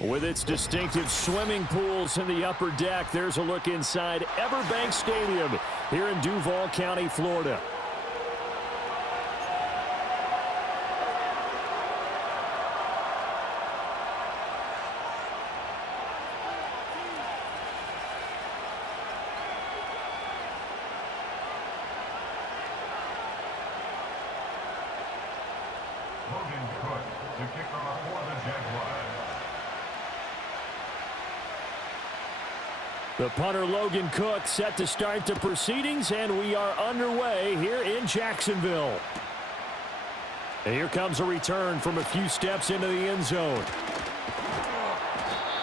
With its distinctive swimming pools in the upper deck, there's a look inside Everbank Stadium here in Duval County, Florida. The punter, Logan Cook, set to start the proceedings, and we are underway here in Jacksonville. And here comes a return from a few steps into the end zone.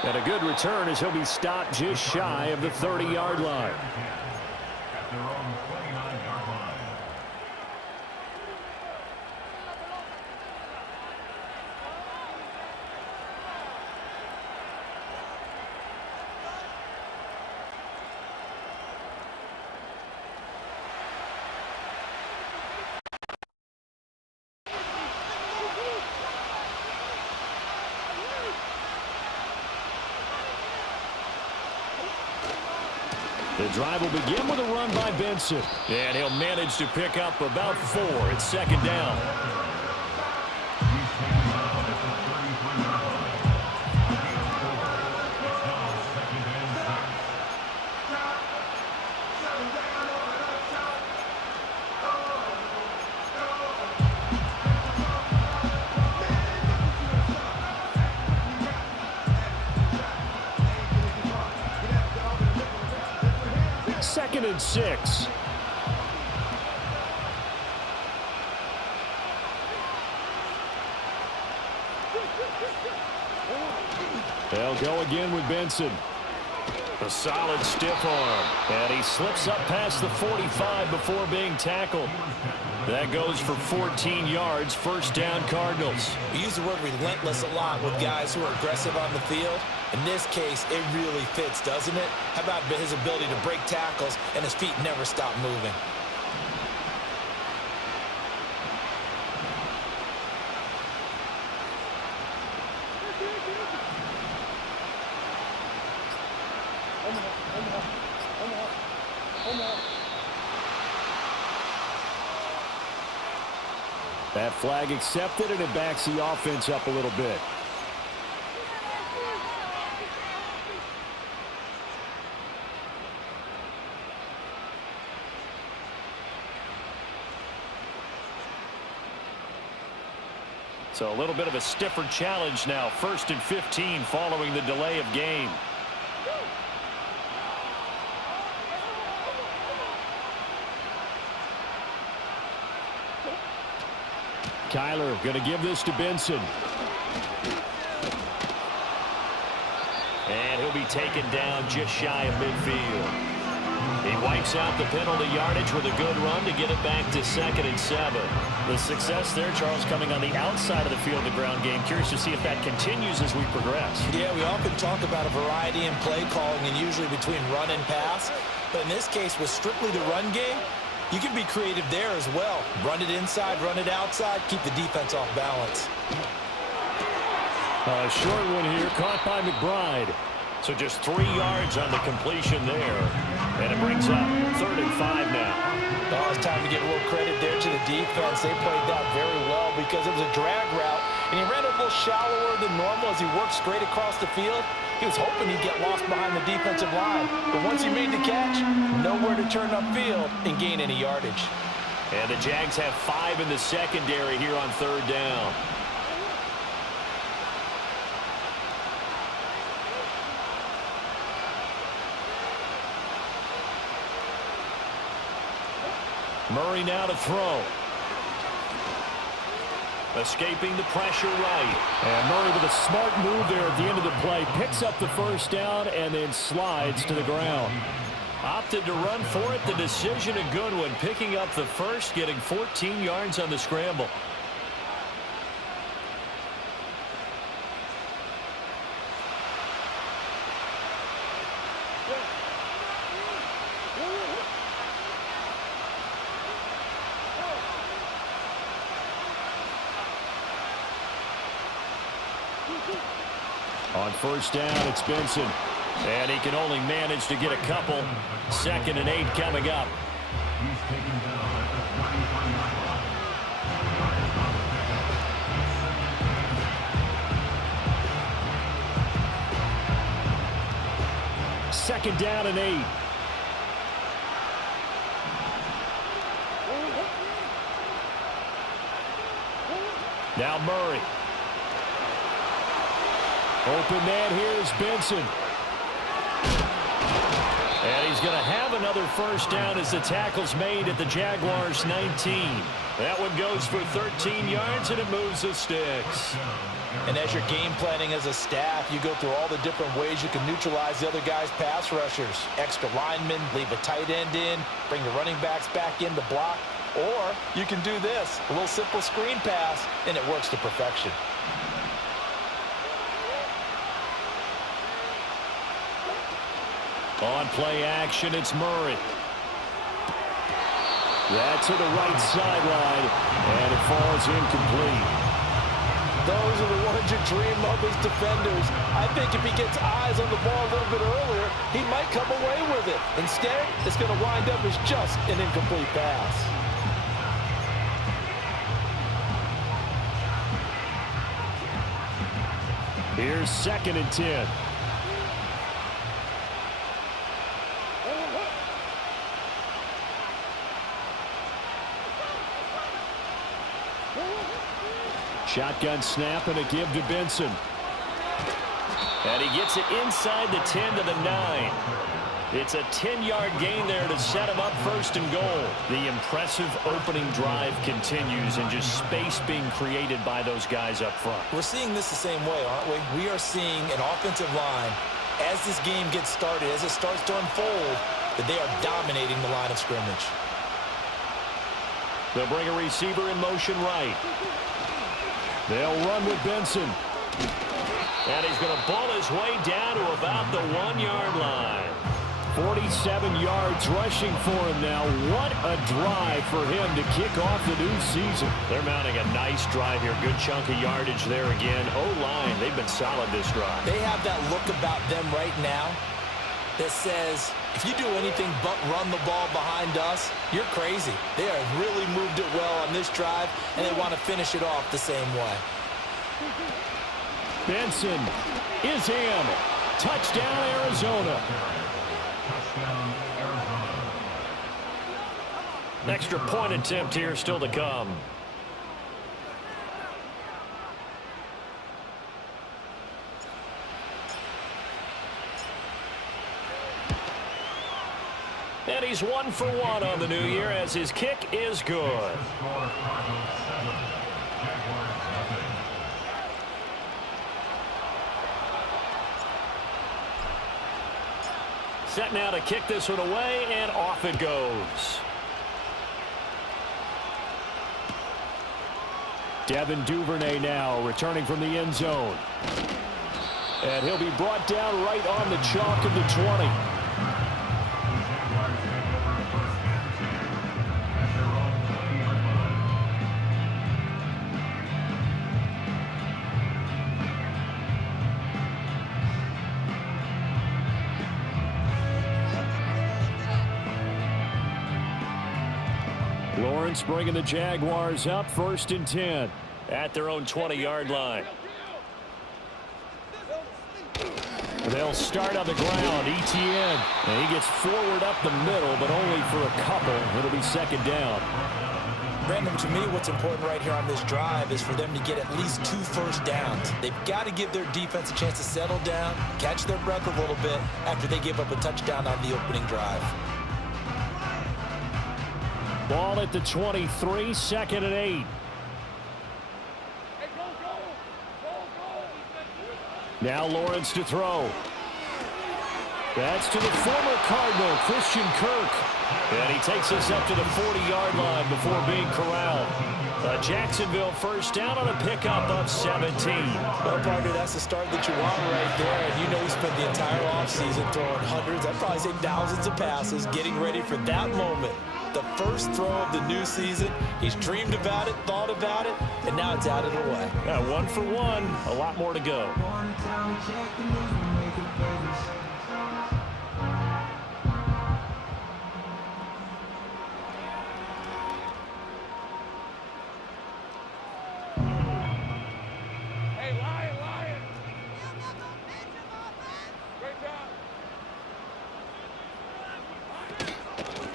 And a good return as he'll be stopped just shy of the 30-yard line. At their own 29-yard line. The drive will begin with a run by Benson. And he'll manage to pick up about 4. It's second down. Second and 6. They'll go again with Benson. A solid stiff arm. And he slips up past the 45 before being tackled. That goes for 14 yards. First down, Cardinals. We use the word relentless a lot with guys who are aggressive on the field. In this case, it really fits, doesn't it? How about his ability to break tackles and his feet never stop moving? That flag accepted, and it backs the offense up a little bit. So a little bit of a stiffer challenge now. 1st and 15 following the delay of game. Kyler going to give this to Benson. And he'll be taken down just shy of midfield. He wipes out the penalty yardage with a good run to get it back to 2nd and 7. The success there, Charles, coming on the outside of the field of the ground game. Curious to see if that continues as we progress. Yeah, we often talk about a variety in play calling and usually between run and pass. But in this case, with strictly the run game, you can be creative there as well. Run it inside, run it outside, keep the defense off balance. A short one here, caught by McBride. So just 3 yards on the completion there. And it brings up 3rd and 5 now. Oh, it's time to give a little credit there to the defense. They played that very well because it was a drag route, and he ran a little shallower than normal as he worked straight across the field. He was hoping he'd get lost behind the defensive line. But once he made the catch, nowhere to turn upfield and gain any yardage. And the Jags have 5 in the secondary here on 3rd down. Murray now to throw. Escaping the pressure right. And Murray with a smart move there at the end of the play. Picks up the first down and then slides to the ground. Opted to run for it. The decision a good one. Picking up the first, getting 14 yards on the scramble. On first down, it's Benson. And he can only manage to get a couple. 2nd and 8 coming up. He's taken down at the 25-yard line. 2nd down and 8. Now Murray. Open man, here's Benson. And he's going to have another first down as the tackle's made at the Jaguars' 19. That one goes for 13 yards, and it moves the sticks. And as you're game planning as a staff, you go through all the different ways you can neutralize the other guy's pass rushers. Extra linemen, leave a tight end in, bring the running backs back in to block. Or you can do this, a little simple screen pass, and it works to perfection. On play action, it's Murray. That's to the right sideline, and it falls incomplete. Those are the ones you dream of as defenders. I think if he gets eyes on the ball a little bit earlier, he might come away with it. Instead, it's going to wind up as just an incomplete pass. Here's 2nd and 10. Shotgun snap and a give to Benson. And he gets it inside the 10 to the 9. It's a 10-yard gain there to set him up 1st and goal. The impressive opening drive continues, and just space being created by those guys up front. We're seeing this the same way, aren't we? We are seeing an offensive line, as this game gets started, as it starts to unfold, that they are dominating the line of scrimmage. They'll bring a receiver in motion right. They'll run with Benson. And he's going to ball his way down to about the 1-yard line. 47 yards rushing for him now. What a drive for him to kick off the new season. They're mounting a nice drive here. Good chunk of yardage there again. O-line, they've been solid this drive. They have that look about them right now that says, if you do anything but run the ball behind us, you're crazy. They have really moved it well on this drive, and they want to finish it off the same way. Benson is in. Touchdown, Arizona. Touchdown, Arizona. Extra point attempt here still to come. And he's 1 for 1 on the new year as his kick is good. Score, Cardinals 7, Jaguars nothing. Set now to kick this one away, and off it goes. Devin Duvernay now returning from the end zone. And he'll be brought down right on the chalk of the 20. Lawrence bringing the Jaguars up 1st and 10 at their own 20-yard line. They'll start on the ground. Etienne. And he gets forward up the middle, but only for a couple. It'll be 2nd down. Brandon, to me, what's important right here on this drive is for them to get at least 2 first downs. They've got to give their defense a chance to settle down, catch their breath a little bit after they give up a touchdown on the opening drive. Ball at the 23, 2nd and 8. Now Lawrence to throw. That's to the former Cardinal, Christian Kirk. And he takes us up to the 40-yard line before being corralled. A Jacksonville first down on a pickup of 17. Well, partner, that's the start that you want right there. And you know he spent the entire offseason throwing hundreds, I'd probably say thousands of passes, getting ready for that moment. The first throw of the new season. He's dreamed about it, thought about it, and now it's out of the way. Yeah, 1 for 1. A lot more to go.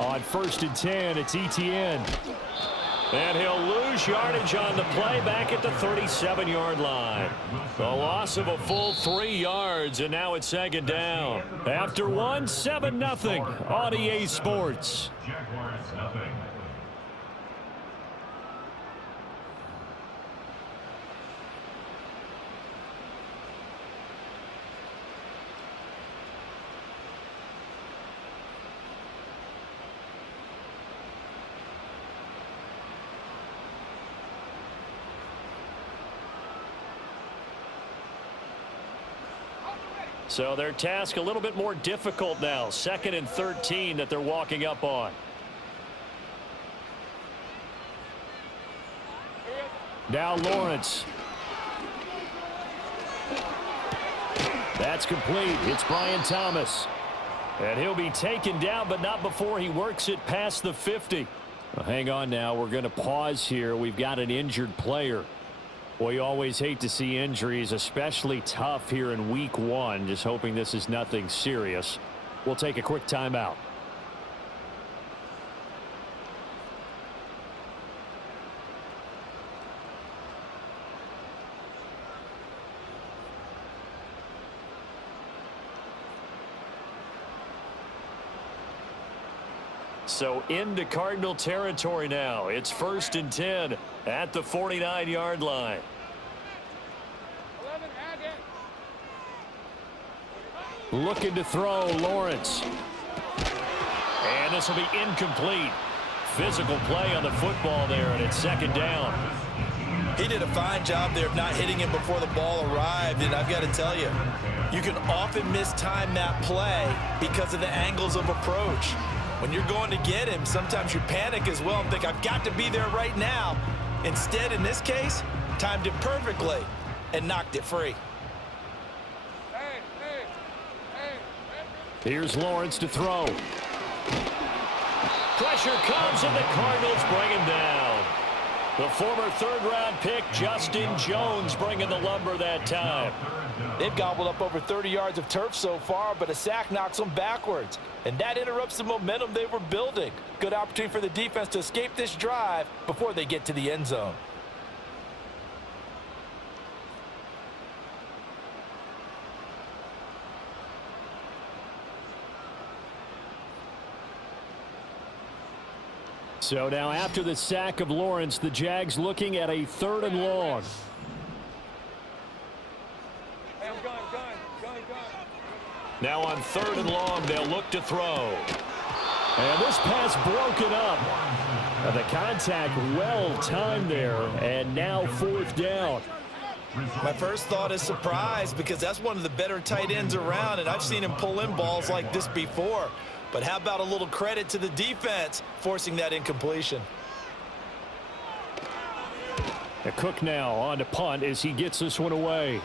On 1st and 10, it's ETN. And he'll lose yardage on the play back at the 37-yard line. The loss of a full 3 yards, and now it's 2nd down. After 1, 7-0 on EA Sports. Jaguars nothing. So their task a little bit more difficult now. 2nd and 13 that they're walking up on. Now Lawrence. That's complete. It's Brian Thomas. And he'll be taken down, but not before he works it past the 50. Well, hang on now. We're going to pause here. We've got an injured player. We always hate to see injuries, especially tough here in week 1. Just hoping this is nothing serious. We'll take a quick timeout. So into Cardinal territory now. It's 1st and 10 at the 49-yard line. Looking to throw, Lawrence. And this will be incomplete. Physical play on the football there, and it's 2nd down. He did a fine job there of not hitting him before the ball arrived, and I've got to tell you, you can often mistime that play because of the angles of approach. When you're going to get him, sometimes you panic as well and think, I've got to be there right now. Instead, in this case, timed it perfectly and knocked it free. Here's Lawrence to throw. Pressure comes, and the Cardinals bring him down. The former 3rd-round pick, Justin Jones, bringing the lumber that time. They've gobbled up over 30 yards of turf so far, but a sack knocks them backwards. And that interrupts the momentum they were building. Good opportunity for the defense to escape this drive before they get to the end zone. So now after the sack of Lawrence, the Jags looking at a 3rd and long. Now on 3rd and long, they'll look to throw. And this pass broken up. And the contact well timed there, and now 4th down. My first thought is surprise, because that's one of the better tight ends around, and I've seen him pull in balls like this before. But how about a little credit to the defense forcing that incompletion? Cook now on to punt as he gets this one away.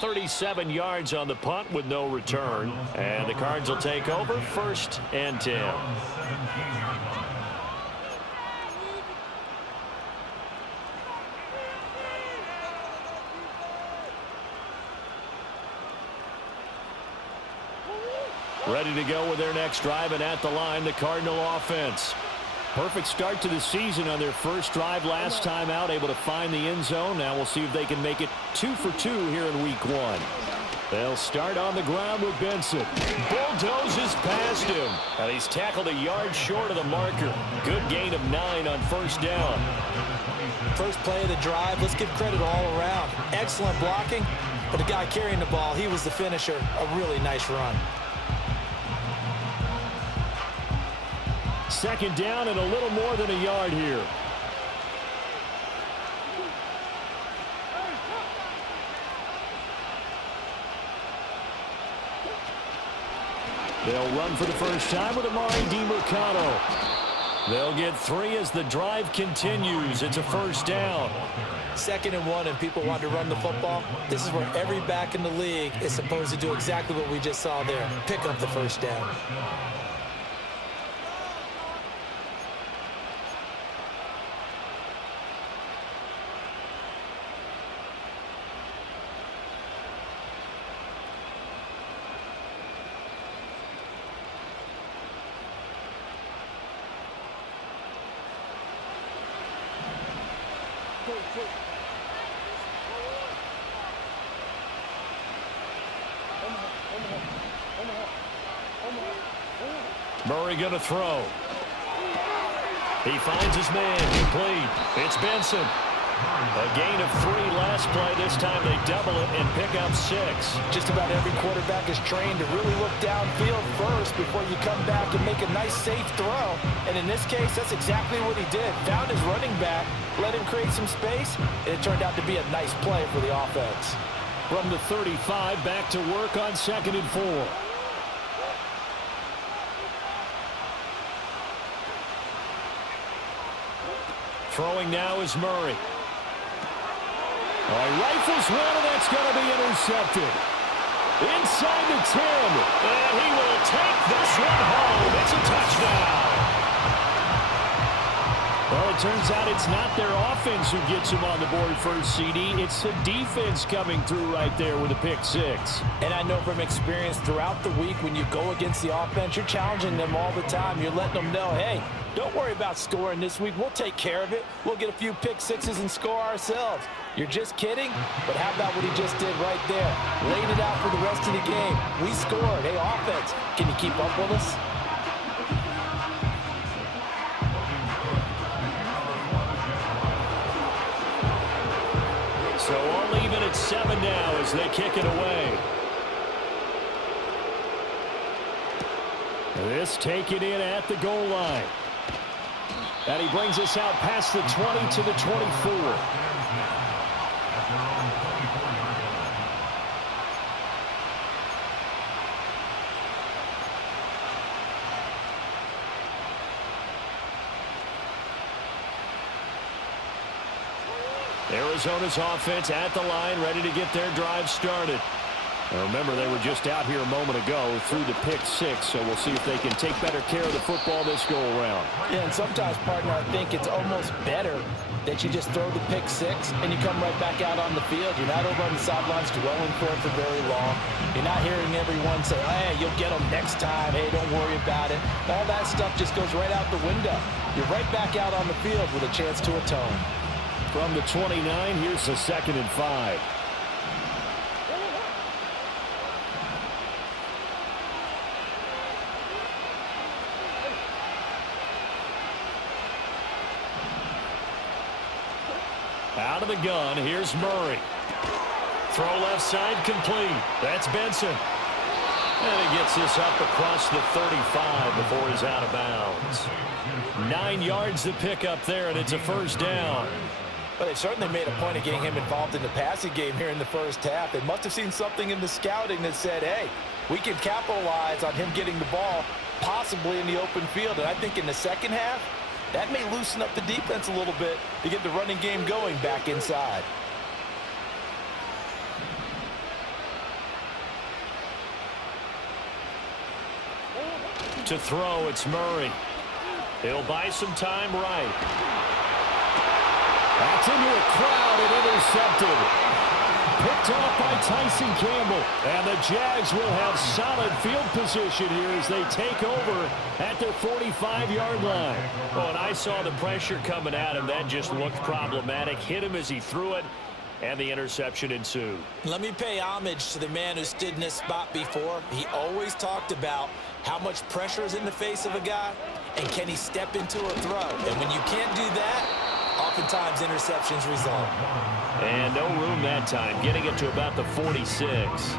37 yards on the punt with no return. And the Cards will take over 1st and 10. Ready to go with their next drive, and at the line, the Cardinal offense. Perfect start to the season on their first drive last time out, able to find the end zone. Now we'll see if they can make it 2 for 2 here in week 1. They'll start on the ground with Benson. Bulldozes past him, and he's tackled a yard short of the marker. Good gain of 9 on 1st down. First play of the drive, let's give credit all around. Excellent blocking, but the guy carrying the ball, he was the finisher. A really nice run. 2nd down and a little more than a yard here. They'll run for the first time with Amari DiMercado. They'll get 3 as the drive continues. It's a first down. 2nd and 1, and people want to run the football. This is where every back in the league is supposed to do exactly what we just saw there. Pick up the first down. Murray going to throw. He finds his man. Complete. It's Benson. A gain of 3 last play. This time they double it and pick up 6. Just about every quarterback is trained to really look downfield first before you come back and make a nice, safe throw. And in this case, that's exactly what he did. Found his running back, let him create some space, and it turned out to be a nice play for the offense. From the 35, back to work on 2nd and 4. Throwing now is Murray. Rifles one, and that's going to be intercepted. Inside the 10, and he will take this one home. It's a touchdown. Well, it turns out it's not their offense who gets him on the board first, CD. It's the defense coming through right there with a pick 6. And I know from experience throughout the week when you go against the offense, you're challenging them all the time. You're letting them know, hey, don't worry about scoring this week. We'll take care of it. We'll get a few pick 6s and score ourselves. You're just kidding? But how about what he just did right there? Laid it out for the rest of the game. We scored. Hey, offense, can you keep up with us? So all even at 7 now as they kick it away. This taken in at the goal line. And he brings us out past the 20 to the 24. Arizona's offense at the line, ready to get their drive started. Now remember, they were just out here a moment ago through the pick 6, so we'll see if they can take better care of the football this go-around. Yeah, and sometimes, partner, I think it's almost better that you just throw the pick 6 and you come right back out on the field. You're not over on the sidelines dwelling for it for very long. You're not hearing everyone say, hey, you'll get them next time. Hey, don't worry about it. All that stuff just goes right out the window. You're right back out on the field with a chance to atone. From the 29, here's the 2nd and 5. Out of the gun, here's Murray. Throw left side, complete. That's Benson. And he gets this up across the 35 before he's out of bounds. 9 yards to pick up there, and it's a first down. Well, they certainly made a point of getting him involved in the passing game here in the first half. They must have seen something in the scouting that said, hey, we can capitalize on him getting the ball possibly in the open field. And I think in the second half, that may loosen up the defense a little bit to get the running game going back inside. To throw, it's Murray. He'll buy some time right. That's into a crowd and intercepted. Picked off by Tyson Campbell. And the Jags will have solid field position here as they take over at their 45-yard line. Oh, and I saw the pressure coming at him. That just looked problematic. Hit him as he threw it, and the interception ensued. Let me pay homage to the man who stood in this spot before. He always talked about how much pressure is in the face of a guy, and can he step into a throw. And when you can't do that, oftentimes interceptions result. And no room that time, getting it to about the 46.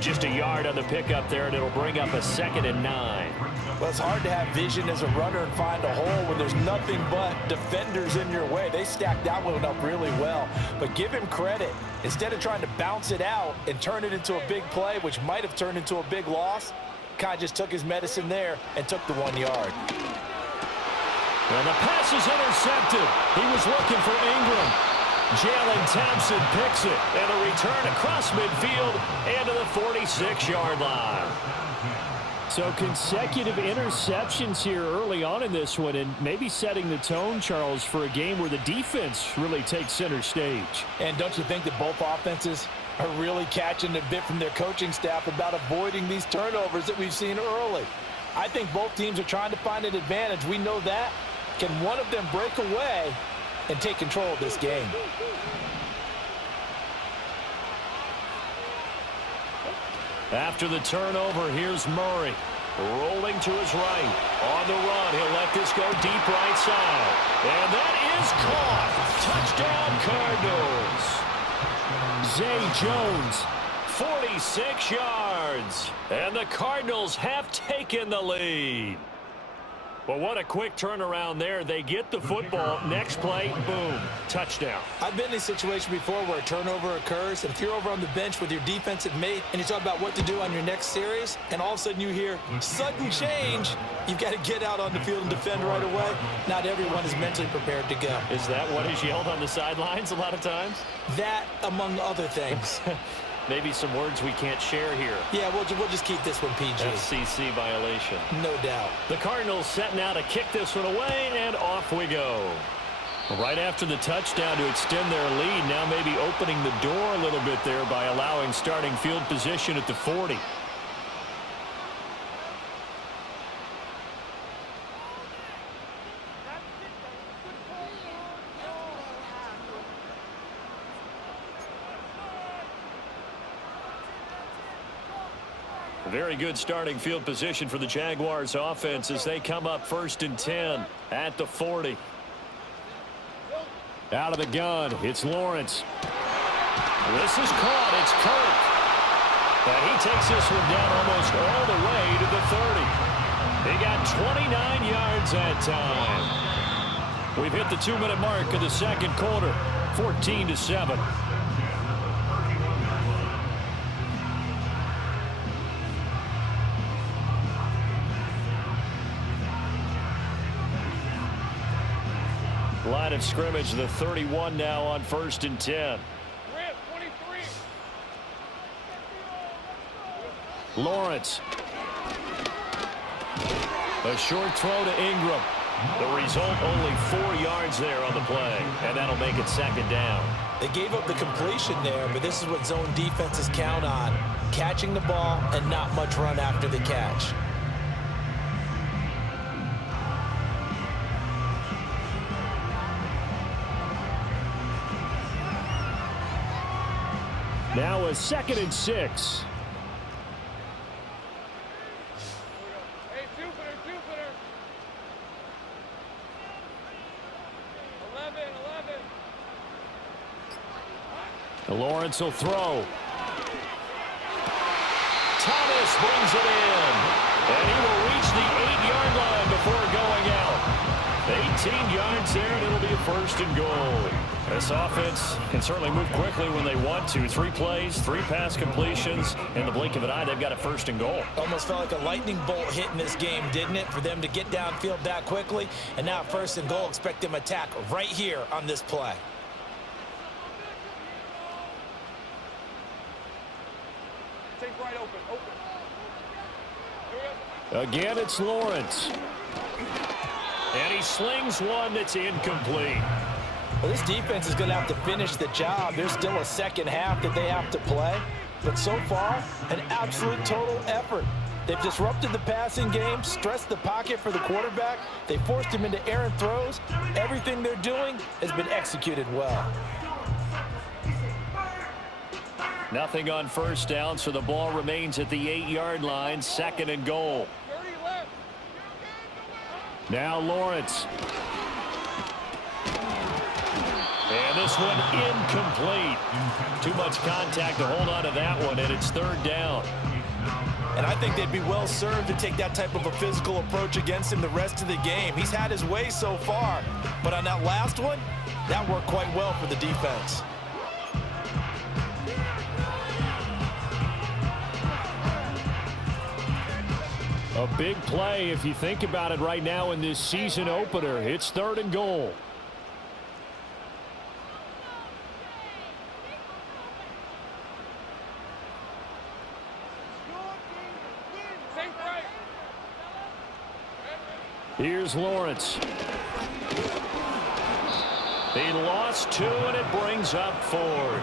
Just a yard on the pickup there, and it'll bring up a 2nd and 9. Well, it's hard to have vision as a runner and find a hole when there's nothing but defenders in your way. They stacked that one up really well. But give him credit. Instead of trying to bounce it out and turn it into a big play, which might have turned into a big loss, kind of just took his medicine there and took the 1 yard. And the pass is intercepted. He was looking for Ingram. Jalen Thompson picks it. And a return across midfield and to the 46-yard line. So consecutive interceptions here early on in this one, and maybe setting the tone, Charles, for a game where the defense really takes center stage. And don't you think that both offenses are really catching a bit from their coaching staff about avoiding these turnovers that we've seen early? I think both teams are trying to find an advantage. We know that. Can one of them break away and take control of this game? After the turnover, here's Murray. Rolling to his right. On the run, he'll let this go deep right side. And that is caught. Touchdown, Cardinals. Zay Jones, 46 yards. And the Cardinals have taken the lead. Well, what a quick turnaround there. They get the football. Next play, boom, touchdown. I've been in a situation before where a turnover occurs, and if you're over on the bench with your defensive mate and you talk about what to do on your next series, and all of a sudden you hear sudden change, you've got to get out on the field and defend right away. Not everyone is mentally prepared to go. Is that what is yelled on the sidelines a lot of times? That, among other things. Maybe some words we can't share here. Yeah, we'll just keep this one PG. FCC violation. No doubt. The Cardinals set now to kick this one away, and off we go. Right after the touchdown to extend their lead, now maybe opening the door a little bit there by allowing starting field position at the 40. Very good starting field position for the Jaguars offense as they come up 1st and 10 at the 40. Out of the gun, it's Lawrence. This is caught. It's Kirk. And he takes this one down almost all the way to the 30. He got 29 yards that time. We've hit the 2-minute mark of the second quarter, 14-7. Line of scrimmage, the 31 now on 1st and 10. Lawrence. A short throw to Ingram. The result, only 4 yards there on the play, and that'll make it 2nd down. They gave up the completion there, but this is what zone defenses count on. Catching the ball and not much run after the catch. Now a 2nd and 6. Hey, Jupiter. 11. Lawrence will throw. Thomas brings it in. And he will reach the 8-yard line before going out. 18 yards there, and it'll be a 1st and goal. This offense can certainly move quickly when they want to. 3 plays, 3 pass completions. In the blink of an eye, they've got a 1st and goal. Almost felt like a lightning bolt hit in this game, didn't it? For them to get downfield that quickly. And now 1st and goal, expect them to attack right here on this play. Take right open. Again, it's Lawrence. And he slings one that's incomplete. Well, this defense is going to have to finish the job. There's still a second half that they have to play. But so far, an absolute total effort. They've disrupted the passing game, stressed the pocket for the quarterback. They forced him into errant throws. Everything they're doing has been executed well. Nothing on 1st down, so the ball remains at the 8-yard line, 2nd and goal. Now Lawrence. And this one incomplete. Too much contact to hold on to that one, and it's 3rd down. And I think they'd be well served to take that type of a physical approach against him the rest of the game. He's had his way so far, but on that last one, that worked quite well for the defense. A big play if you think about it right now in this season opener. It's 3rd and goal. Here's Lawrence. He lost 2, and it brings up 4th.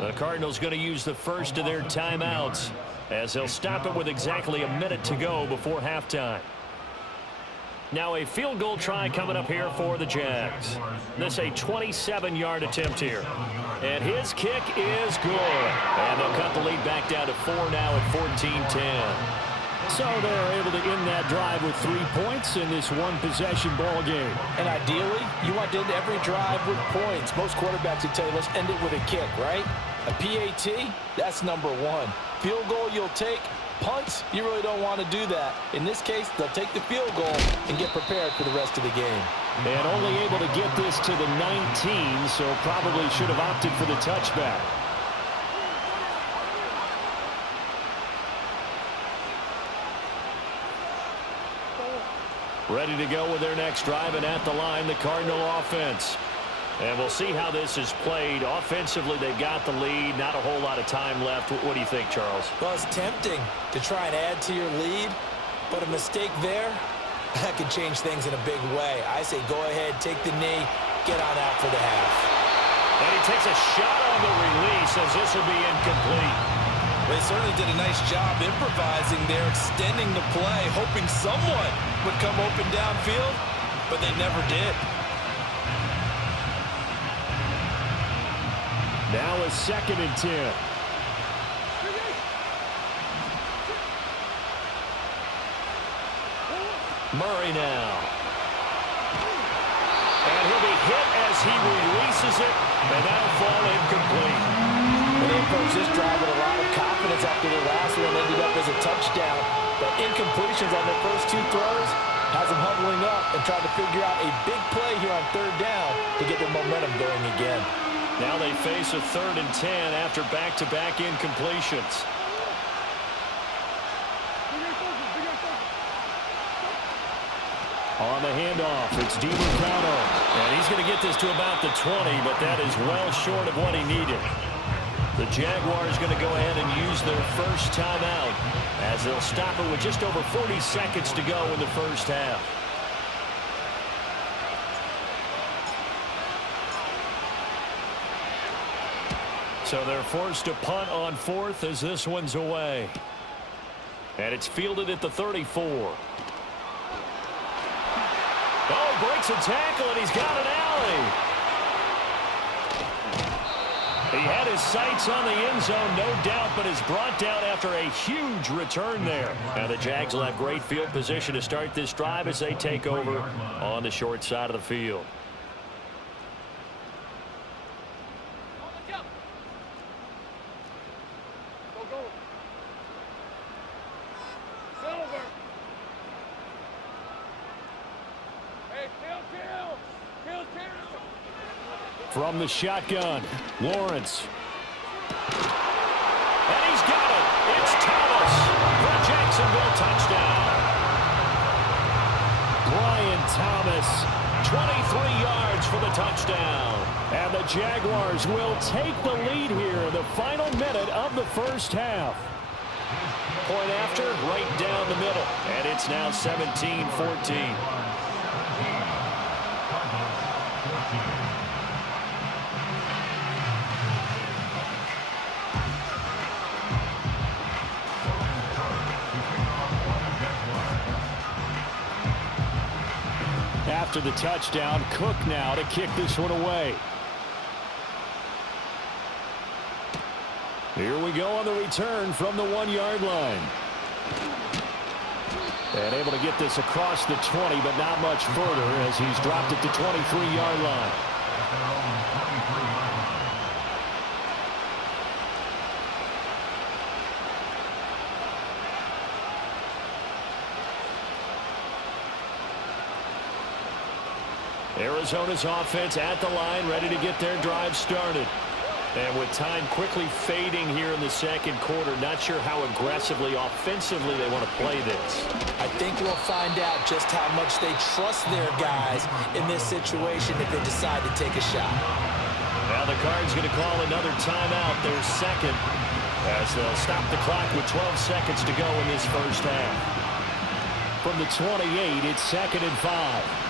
The Cardinals going to use the first of their timeouts as they'll stop it with exactly a minute to go before halftime. Now a field goal try coming up here for the Jags. This a 27-yard attempt here. And his kick is good. And they'll cut the lead back down to 4 now at 14-10. So they're able to end that drive with 3 points in this one-possession ball game. And ideally, you want to end every drive with points. Most quarterbacks would tell you, let's end it with a kick, right? A PAT, that's number 1. Field goal you'll take. Punts, you really don't want to do that. In this case, they'll take the field goal and get prepared for the rest of the game. And only able to get this to the 19, so probably should have opted for the touchback. Ready to go with their next drive, and at the line, the Cardinal offense. And we'll see how this is played. Offensively, they got the lead. Not a whole lot of time left. What do you think, Charles? Well, it's tempting to try and add to your lead, but a mistake there, that could change things in a big way. I say go ahead, take the knee, get on out for the half. And he takes a shot on the release as this will be incomplete. They certainly did a nice job improvising there, extending the play, hoping someone would come open downfield, but they never did. Now a 2nd and 10. Murray now. And he'll be hit as he releases it, and that'll fall incomplete. And they approached this drive with a lot of confidence after the last one ended up as a touchdown. But incompletions on their first 2 throws has them huddling up and trying to figure out a big play here on 3rd down to get their momentum going again. Now they face a 3rd and 10 after back-to-back incompletions. On the handoff, it's DiMarcano. And he's going to get this to about the 20, but that is well short of what he needed. The Jaguars going to go ahead and use their first timeout as they'll stop it with just over 40 seconds to go in the first half. So they're forced to punt on 4th as this one's away. And it's fielded at the 34. Oh, breaks a tackle, and he's got an alley. He had his sights on the end zone, no doubt, but is brought down after a huge return there. Now the Jags will have great field position to start this drive as they take over on the short side of the field. From the shotgun, Lawrence. And he's got it. It's Thomas for Jacksonville touchdown. Brian Thomas, 23 yards for the touchdown. And the Jaguars will take the lead here in the final minute of the first half. Point after, right down the middle. And it's now 17-14. After the touchdown, Cook now to kick this one away. Here we go on the return from the 1-yard line. And able to get this across the 20, but not much further as he's dropped it to 23-yard line. Arizona's offense at the line, ready to get their drive started. And with time quickly fading here in the second quarter, not sure how aggressively, offensively they want to play this. I think we'll find out just how much they trust their guys in this situation if they decide to take a shot. Now the Cards going to call another timeout, their second, as they'll stop the clock with 12 seconds to go in this first half. From the 28, it's 2nd and 5.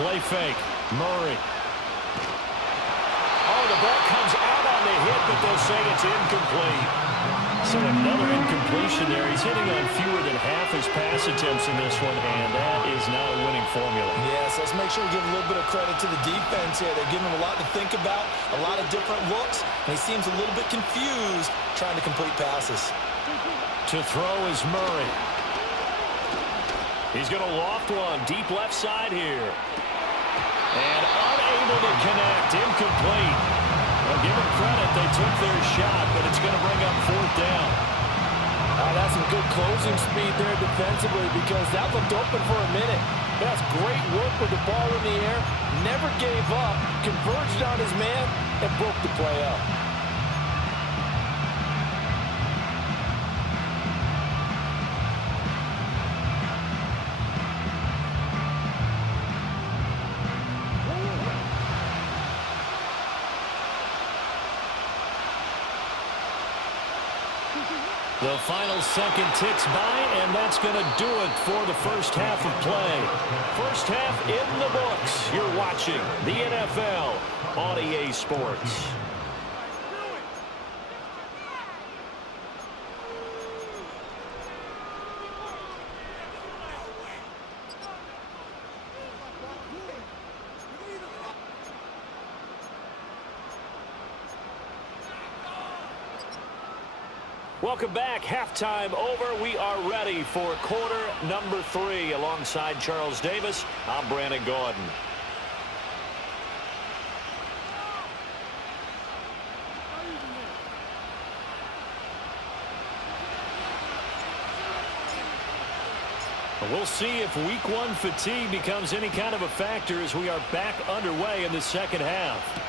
Play fake. Murray. Oh, the ball comes out on the hit, but they'll say it's incomplete. So another incompletion there. He's hitting on fewer than half his pass attempts in this one, and that is not a winning formula. Yes, let's make sure we give a little bit of credit to the defense here. They're giving him a lot to think about, a lot of different looks, and he seems a little bit confused trying to complete passes. To throw is Murray. He's going to loft one deep left side here. And unable to connect, incomplete. Well, give them credit, they took their shot, but it's going to bring up 4th down. That's some good closing speed there defensively because that looked open for a minute. That's great work with the ball in the air, never gave up, converged on his man, and broke the play up. The final second ticks by, and that's going to do it for the first half of play. First half in the books. You're watching the NFL on EA Sports. Welcome back. Halftime over. We are ready for quarter number 3. Alongside Charles Davis, I'm Brandon Gordon. We'll see if week 1 fatigue becomes any kind of a factor as we are back underway in the second half.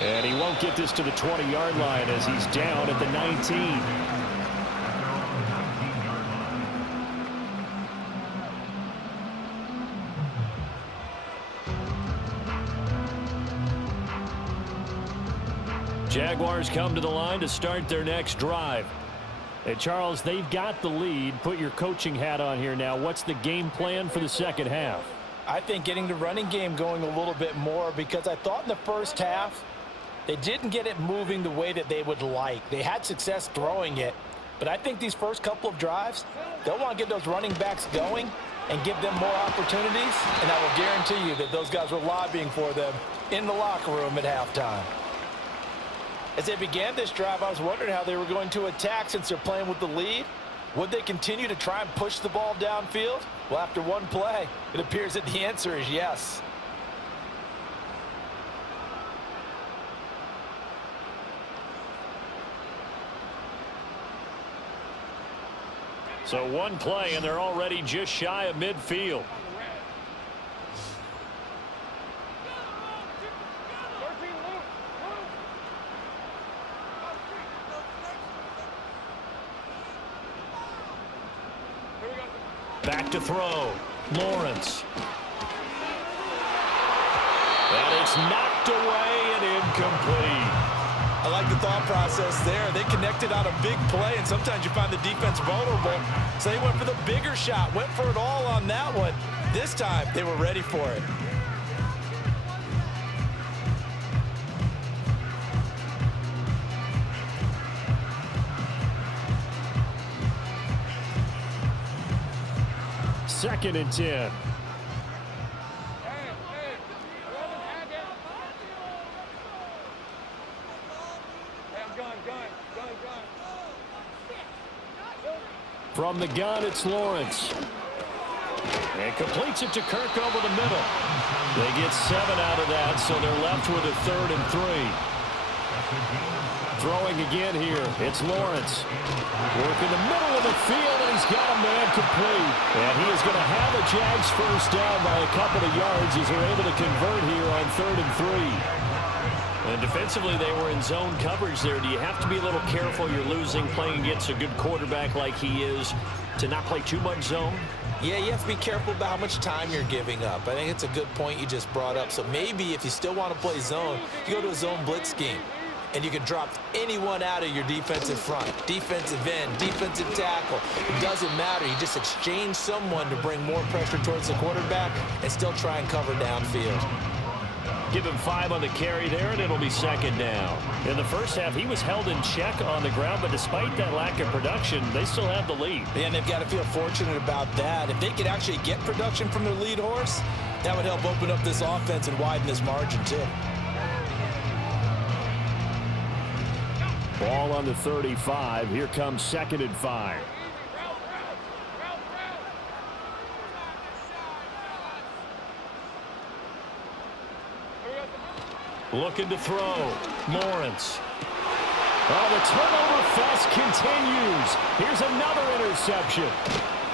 And he won't get this to the 20-yard line as he's down at the 19. Jaguars come to the line to start their next drive. Hey, Charles, they've got the lead. Put your coaching hat on here now. What's the game plan for the second half? I think getting the running game going a little bit more because I thought in the first half they didn't get it moving the way that they would like. They had success throwing it, but I think these first couple of drives, they'll want to get those running backs going and give them more opportunities, and I will guarantee you that those guys were lobbying for them in the locker room at halftime. As they began this drive, I was wondering how they were going to attack since they're playing with the lead. Would they continue to try and push the ball downfield? Well, after one play, it appears that the answer is yes. So one play, and they're already just shy of midfield. Back to throw. Lawrence. And it's knocked away and incomplete. I like the thought process there. They connected on a big play, and sometimes you find the defense vulnerable. So they went for the bigger shot, went for it all on that one. This time, they were ready for it. Second and 10. From the gun, it's Lawrence. And completes it to Kirk over the middle. They get 7 out of that, so they're left with a 3rd and 3. Throwing again here, it's Lawrence. Working the middle of the field, and he's got a man complete. And he is going to have a Jags first down by a couple of yards as they're able to convert here on 3rd and 3. And defensively, they were in zone coverage there. Do you have to be a little careful? You're losing, playing against a good quarterback like he is, to not play too much zone? Yeah, you have to be careful about how much time you're giving up. I think it's a good point you just brought up. So maybe if you still want to play zone, you go to a zone blitz scheme. And you can drop anyone out of your defensive front. Defensive end, defensive tackle. It doesn't matter. You just exchange someone to bring more pressure towards the quarterback and still try and cover downfield. Give him 5 on the carry there, and it'll be 2nd down. In the first half, he was held in check on the ground, but despite that lack of production, they still have the lead. And they've got to feel fortunate about that. If they could actually get production from their lead horse, that would help open up this offense and widen this margin, too. Ball on the 35. Here comes 2nd and 5. Looking to throw. Lawrence. Oh, the turnover fest continues. Here's another interception.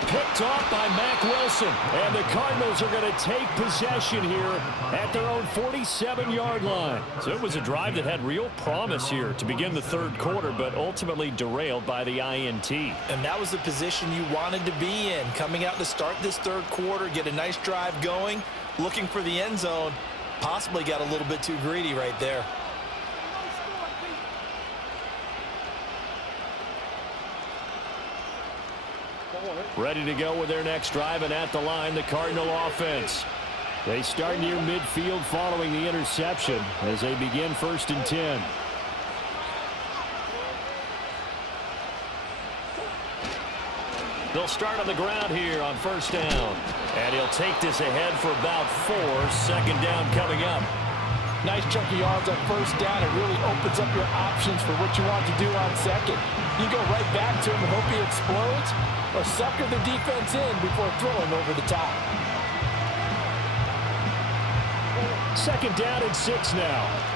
Picked off by Mack Wilson. And the Cardinals are going to take possession here at their own 47-yard line. So it was a drive that had real promise here to begin the 3rd quarter, but ultimately derailed by the INT. And that was the position you wanted to be in. Coming out to start this 3rd quarter, get a nice drive going, looking for the end zone. Possibly got a little bit too greedy right there. Ready to go with their next drive, and at the line, the Cardinal offense. They start near midfield following the interception as they begin 1st and 10. They'll start on the ground here on 1st down. And he'll take this ahead for about 4. 2nd down coming up. Nice chunky yards on 1st down. It really opens up your options for what you want to do on 2nd. You go right back to him and hope he explodes, or sucker the defense in before throwing over the top. 2nd down and 6 now.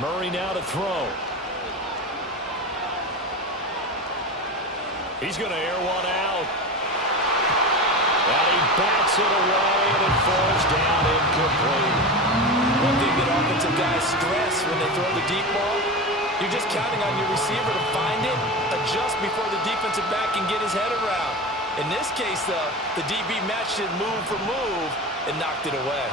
Murray now to throw. He's going to air one out. And he backs it away, and it falls down incomplete. One thing that offensive guys stress when they throw the deep ball, you're just counting on your receiver to find it, adjust before the defensive back can get his head around. In this case, though, the DB matched it move for move and knocked it away.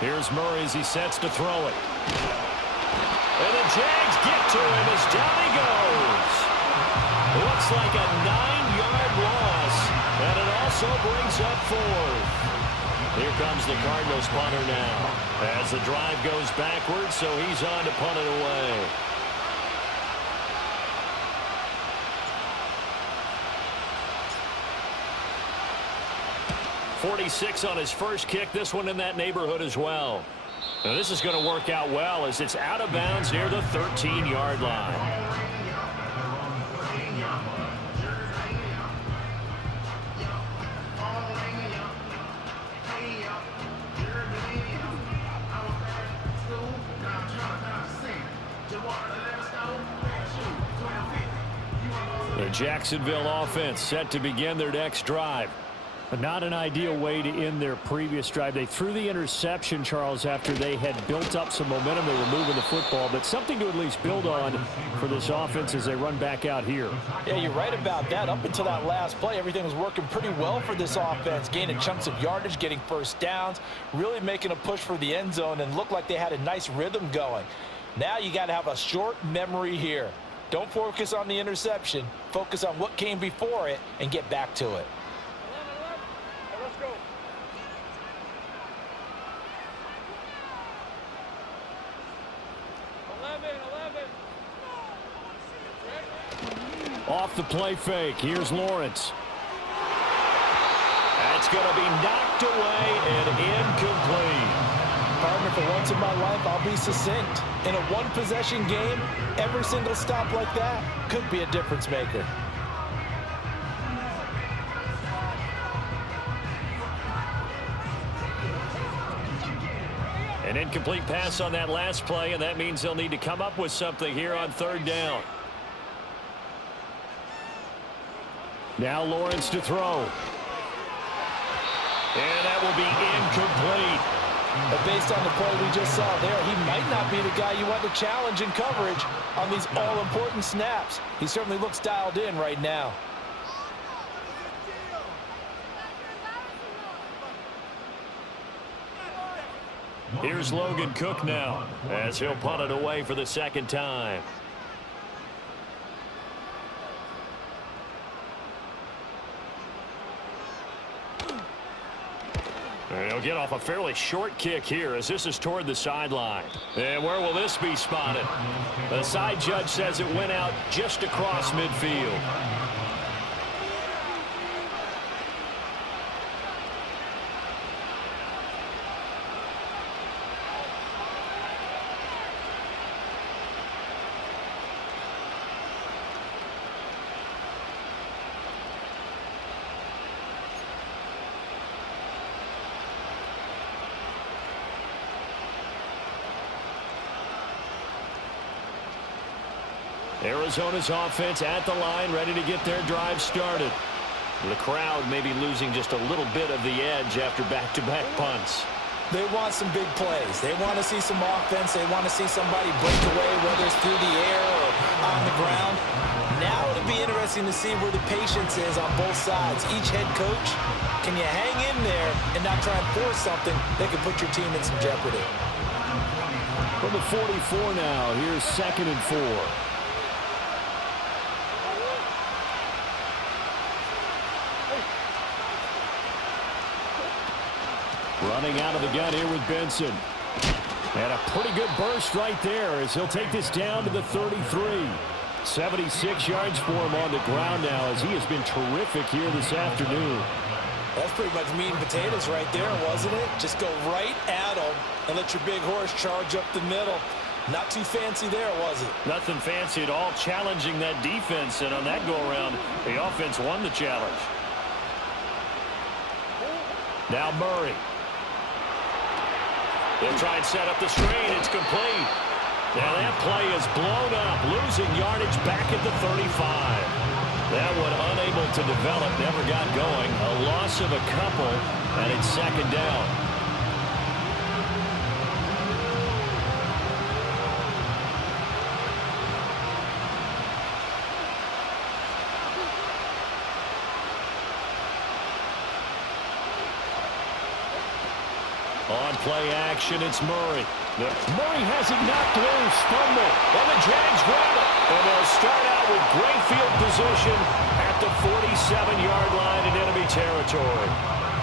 Here's Murray as he sets to throw it. And the Jags get to him as down he goes. Looks like a 9-yard loss, and it also brings up 4th. Here comes the Cardinals punter now as the drive goes backwards, so he's on to punt it away. .46 on his first kick. This one in that neighborhood as well. Now this is going to work out well as it's out of bounds near the 13-yard line. The Jacksonville offense set to begin their next drive. But not an ideal way to end their previous drive. They threw the interception, Charles, after they had built up some momentum. They were moving the football, but something to at least build on for this offense as they run back out here. Yeah, you're right about that. Up until that last play, everything was working pretty well for this offense, gaining chunks of yardage, getting first downs, really making a push for the end zone, and looked like they had a nice rhythm going. Now you got to have a short memory here. Don't focus on the interception. Focus on what came before it and get back to it. 11. Let's go. 11. Off the play fake. Here's Lawrence. That's going to be knocked away and incomplete. Partner, for once in my life, I'll be succinct. In a one-possession game, every single stop like that could be a difference maker. An incomplete pass on that last play, and that means they'll need to come up with something here on third down. Now Lawrence to throw. And that will be incomplete. But based on the play we just saw there, he might not be the guy you want to challenge in coverage on these all-important snaps. He certainly looks dialed in right now. Here's Logan Cook now as he'll punt it away for the second time. He'll get off a fairly short kick here as this is toward the sideline. And where will this be spotted? The side judge says it went out just across midfield. Arizona's offense at the line, ready to get their drive started. The crowd may be losing just a little bit of the edge after back-to-back punts. They want some big plays. They want to see some offense. They want to see somebody break away, whether it's through the air or on the ground. Now it'll be interesting to see where the patience is on both sides. Each head coach, can you hang in there and not try and force something that could put your team in some jeopardy? From the 44 now, here's 2nd and 4. Running out of the gun here with Benson. And a pretty good burst right there as he'll take this down to the 33. 76 yards for him on the ground now as he has been terrific here this afternoon. That's pretty much meat and potatoes right there, wasn't it? Just go right at him and let your big horse charge up the middle. Not too fancy there, was it? Nothing fancy at all, challenging that defense. And on that go-around, the offense won the challenge. Now Murray. They'll try and set up the screen. It's complete. Now that play is blown up, losing yardage back at the 35. That one unable to develop, never got going. A loss of a couple, and it's 2nd down. On play action, it's Murray. Murray has it knocked loose. Fumble. And the Jags grab it. And they'll start out with great field position at the 47-yard line in enemy territory.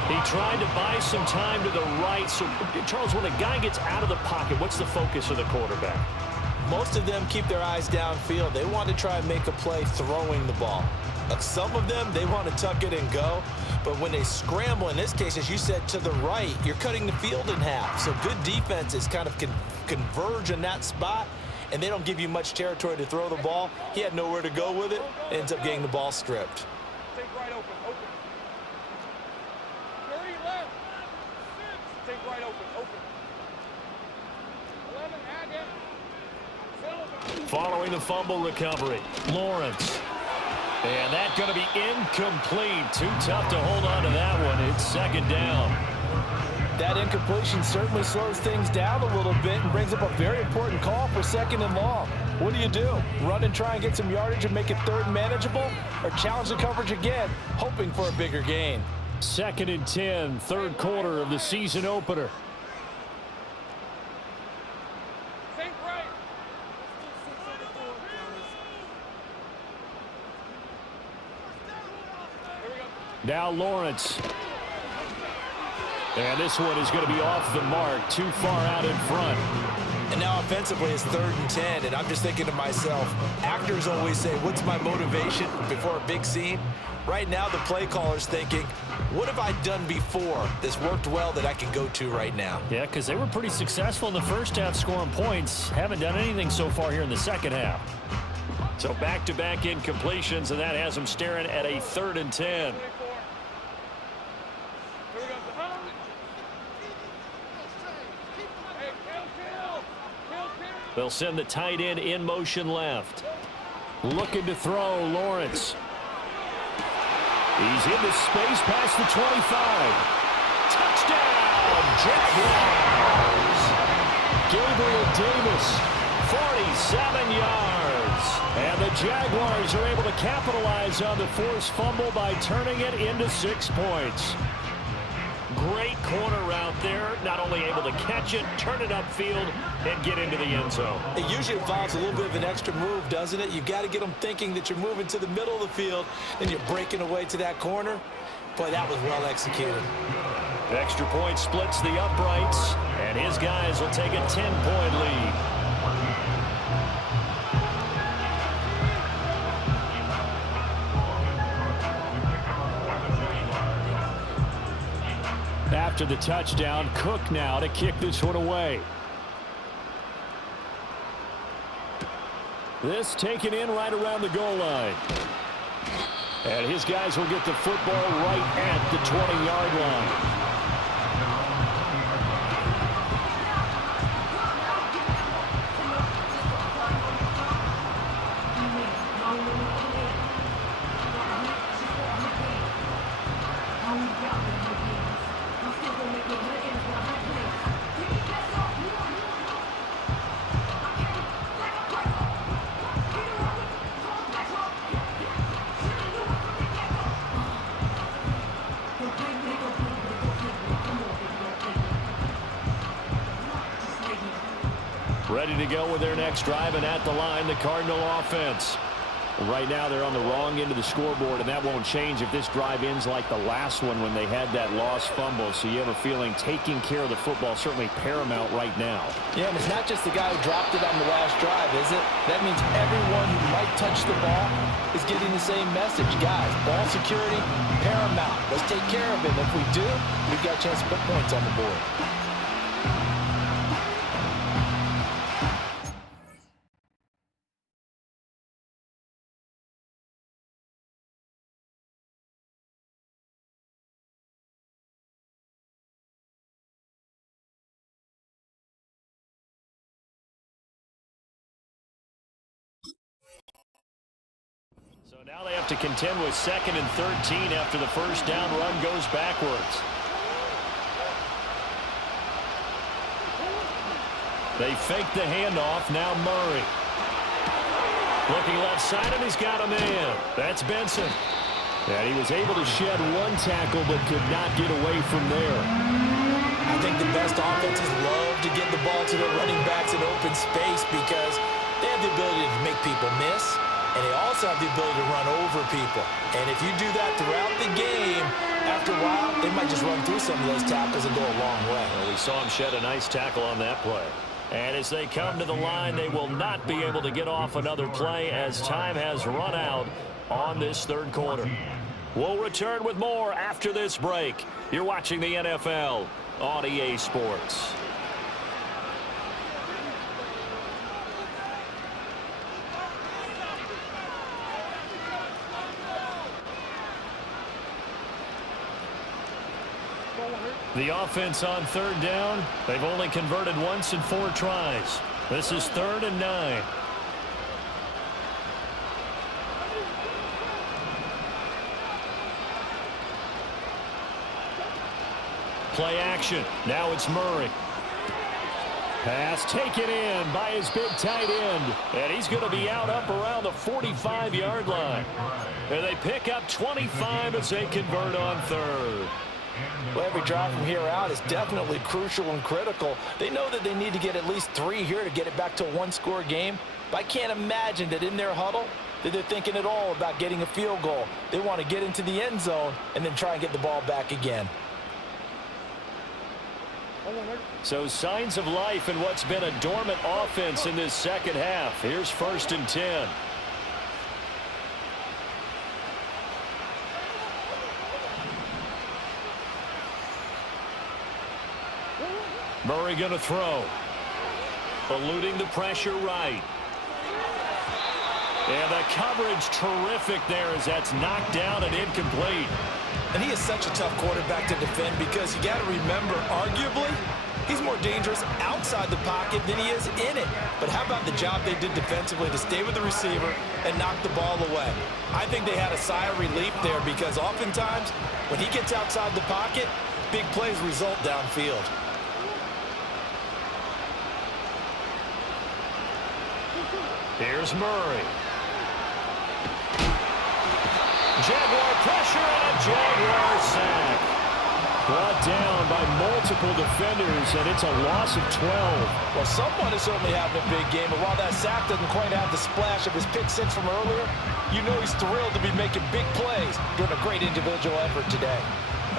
He tried to buy some time to the right. So, Charles, when a guy gets out of the pocket, what's the focus of the quarterback? Most of them keep their eyes downfield. They want to try and make a play throwing the ball. Some of them, they want to tuck it and go. But when they scramble, in this case, as you said, to the right, you're cutting the field in half. So good defenses kind of converge in that spot, and they don't give you much territory to throw the ball. He had nowhere to go with it. Ends up getting the ball stripped. Take right open. Hurry left. Take right open. 11, Following the fumble recovery, Lawrence. And that's going to be incomplete. Too tough to hold on to that one. It's 2nd down. That incompletion certainly slows things down a little bit and brings up a very important call for 2nd and long. What do? Run and try and get some yardage and make it 3rd and manageable? Or challenge the coverage again, hoping for a bigger gain? 2nd and 10, 3rd quarter of the season opener. Think right. Now Lawrence. And this one is going to be off the mark, too far out in front. And now offensively it's 3rd and 10, and I'm just thinking to myself, actors always say, what's my motivation before a big scene? Right now the play caller's thinking, what have I done before that's worked well that I can go to right now? Yeah, because they were pretty successful in the first half scoring points. Haven't done anything so far here in the second half. So back-to-back incompletions, and that has them staring at a 3rd and 10. They'll send the tight end in motion left. Looking to throw, Lawrence. He's into space past the 25. Touchdown, Jaguars. Gabriel Davis, 47 yards. And the Jaguars are able to capitalize on the forced fumble by turning it into 6 points. Great corner route there. Not only able to catch it, turn it upfield, and get into the end zone. It usually involves a little bit of an extra move, doesn't it? You've got to get them thinking that you're moving to the middle of the field, and you're breaking away to that corner. Boy, that was well executed. The extra point splits the uprights, and his guys will take a 10-point lead. After the touchdown, Cook now to kick this one away. This taken in right around the goal line. And his guys will get the football right at the 20-yard line. Ready to go with their next drive, and at the line, the Cardinal offense. Right now, they're on the wrong end of the scoreboard, and that won't change if this drive ends like the last one when they had that lost fumble. So you have a feeling taking care of the football certainly paramount right now. Yeah, and it's not just the guy who dropped it on the last drive, is it? That means everyone who might touch the ball is getting the same message. Guys, ball security, paramount. Let's take care of it. And if we do, we've got a chance to put points on the board. So now they have to contend with 2nd and 13 after the first down run goes backwards. They fake the handoff. Now Murray. Looking left side, and he's got a man. That's Benson. And he was able to shed one tackle but could not get away from there. I think the best offenses love to get the ball to their running backs in open space because they have the ability to make people miss, and they also have the ability to run over people. And if you do that throughout the game, after a while, they might just run through some of those tackles and go a long way. Well, we saw him shed a nice tackle on that play. And as they come to the line, they will not be able to get off another play as time has run out on this third quarter. We'll return with more after this break. You're watching the NFL on EA Sports. The offense on third down, they've only converted once in 4 tries. This is 3rd and 9. Play action. Now it's Murray. Pass taken in by his big tight end. And he's going to be out up around the 45-yard line. And they pick up 25 as they convert on 3rd. Well, every drive from here out is definitely crucial and critical. They know that they need to get at least 3 here to get it back to a 1-score game. But I can't imagine that in their huddle, that they're thinking at all about getting a field goal. They want to get into the end zone and then try and get the ball back again. So signs of life in what's been a dormant offense in this second half. Here's 1st and 10. Murray going to throw. Eluding the pressure right. And the coverage terrific there as that's knocked down and incomplete. And he is such a tough quarterback to defend because you got to remember, arguably, he's more dangerous outside the pocket than he is in it. But how about the job they did defensively to stay with the receiver and knock the ball away? I think they had a sigh of relief there because oftentimes when he gets outside the pocket, big plays result downfield. Here's Murray. Jaguar pressure and a Jaguar sack. Brought down by multiple defenders, and it's a loss of 12. Well, someone is certainly having a big game, but while that sack doesn't quite have the splash of his pick six from earlier, you know he's thrilled to be making big plays during a great individual effort today.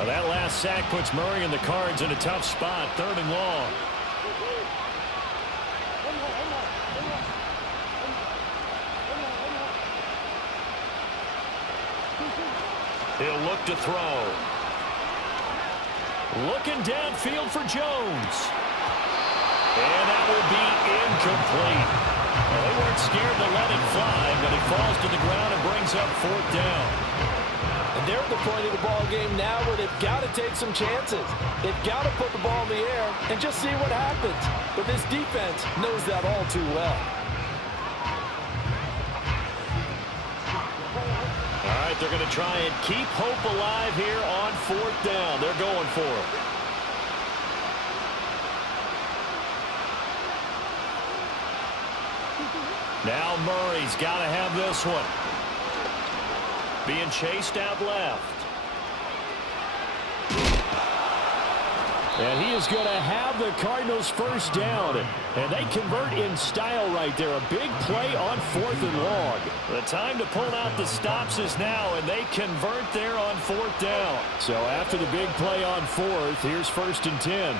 Now that last sack puts Murray and the Cards in a tough spot, 3rd and long. He'll look to throw. Looking downfield for Jones. And that will be incomplete. Well, they weren't scared to let it fly, but it falls to the ground and brings up 4th down. And they're at the point of the ball game now where they've got to take some chances. They've got to put the ball in the air and just see what happens. But this defense knows that all too well. All right, they're going to try and keep hope alive here on 4th down. They're going for it. Now Murray's got to have this one. Being chased out left. And he is going to have the Cardinals 1st down. And they convert in style right there. A big play on 4th and long. The time to pull out the stops is now, and they convert there on 4th down. So after the big play on 4th, here's 1st and 10.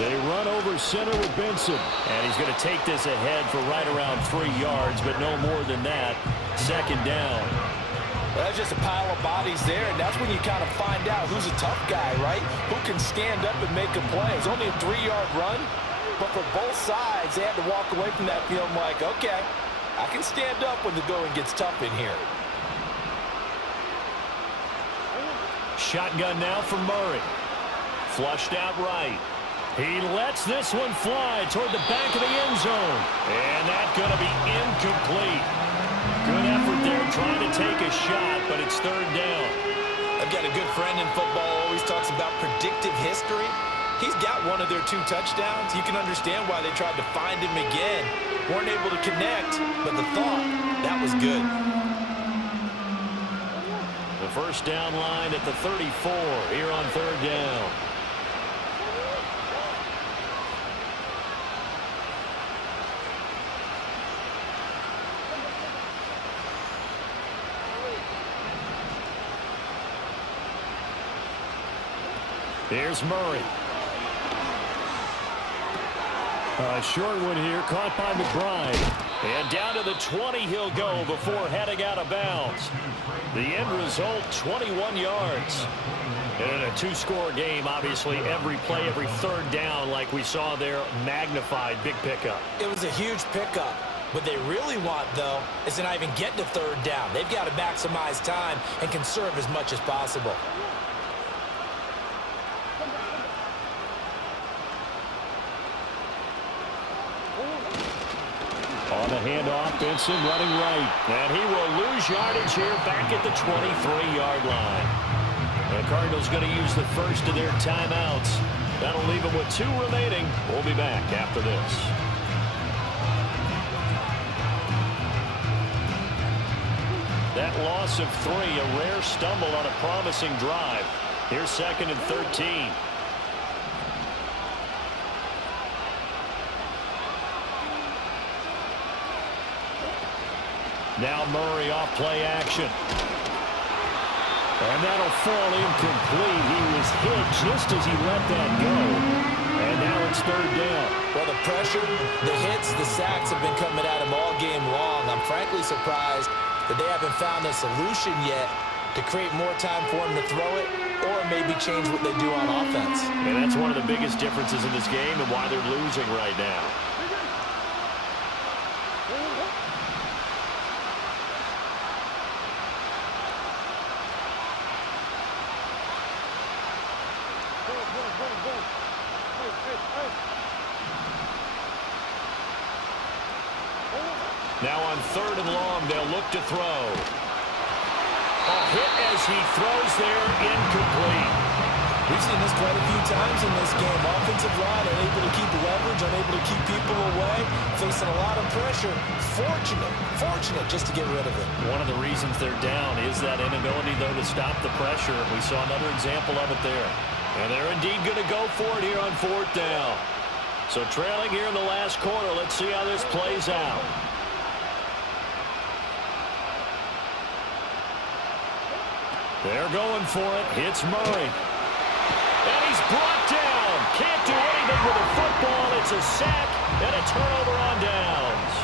They run over center with Benson. And he's going to take this ahead for right around 3 yards, but no more than that. 2nd down. That's just a pile of bodies there, and that's when you kind of find out who's a tough guy, right? Who can stand up and make a play. It's only a 3-yard run, but for both sides, they had to walk away from that feeling like, okay, I can stand up when the going gets tough in here. Shotgun now for Murray. Flushed out right. He lets this one fly toward the back of the end zone. And that's going to be incomplete. Good effort there trying to take a shot, but it's 3rd down. I've got a good friend in football, always talks about predictive history. He's got one of their 2 touchdowns. You can understand why they tried to find him again. Weren't able to connect, but the thought, that was good. The 1st down line at the 34 here on 3rd down. Here's Murray. A short one here, caught by McBride. And down to the 20 he'll go before heading out of bounds. The end result, 21 yards. And in a 2-score game, obviously every play, every 3rd down, like we saw there, magnified, big pickup. It was a huge pickup. What they really want, though, is to not even get to 3rd down. They've got to maximize time and conserve as much as possible. On the handoff, Benson running right. And he will lose yardage here back at the 23-yard line. The Cardinals going to use the first of their timeouts. That'll leave them with 2 remaining. We'll be back after this. That loss of 3, a rare stumble on a promising drive. Here's 2nd and 13. Now Murray off play action. And that'll fall incomplete. He was hit just as he let that go. And now it's third down. Well, the pressure, the hits, the sacks have been coming at him all game long. I'm frankly surprised that they haven't found a solution yet to create more time for him to throw it or maybe change what they do on offense. And that's one of the biggest differences in this game and why they're losing right now. Now on third and long, they'll look to throw. A hit as he throws there, incomplete. We've seen this quite a few times in this game. Offensive line unable to keep leverage, unable to keep people away, facing a lot of pressure. Fortunate just to get rid of it. One of the reasons they're down is that inability, though, to stop the pressure. We saw another example of it there. And they're indeed going to go for it here on fourth down. So trailing here in the last quarter, let's see how this plays out. They're going for it. Hits Murray. And he's brought down. Can't do anything with a football. It's a sack and a turnover on downs.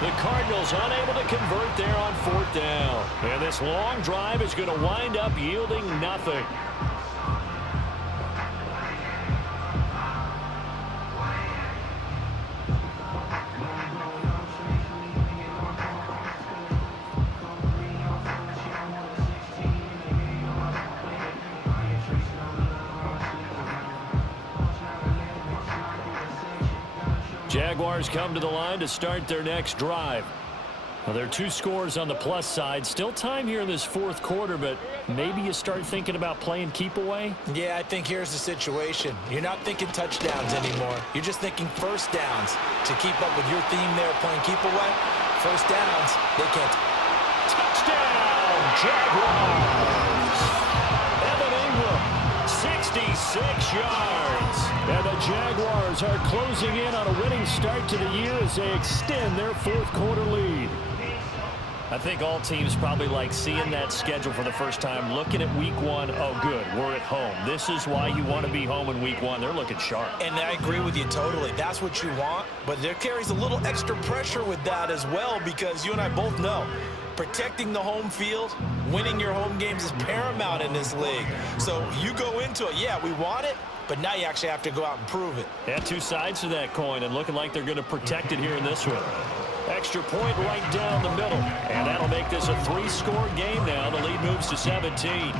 The Cardinals unable to convert there on fourth down. And this long drive is going to wind up yielding nothing. Jaguars come to the line to start their next drive. Well, there are two scores on the plus side. Still time here in this fourth quarter, but maybe you start thinking about playing keep away? Yeah, I think here's the situation. You're not thinking touchdowns anymore. You're just thinking first downs to keep up with your theme there, playing keep away. First downs, they can't. Touchdown, Jaguars! Evan Ingram, 66 yards. And the Jaguars are closing in on a winning start to the year as they extend their fourth quarter lead. I think all teams probably like seeing that schedule for the first time, looking at week one. Oh, good, we're at home. This is why you want to be home in week one. They're looking sharp. And I agree with you totally. That's what you want. But there carries a little extra pressure with that as well, because you and I both know protecting the home field, winning your home games is paramount in this league. So you go into it, yeah, we want it, but now you actually have to go out and prove it. Yeah, two sides to that coin, and looking like they're going to protect it here in this one. Extra point right down the middle, and that'll make this a three-score game now. The lead moves to 17.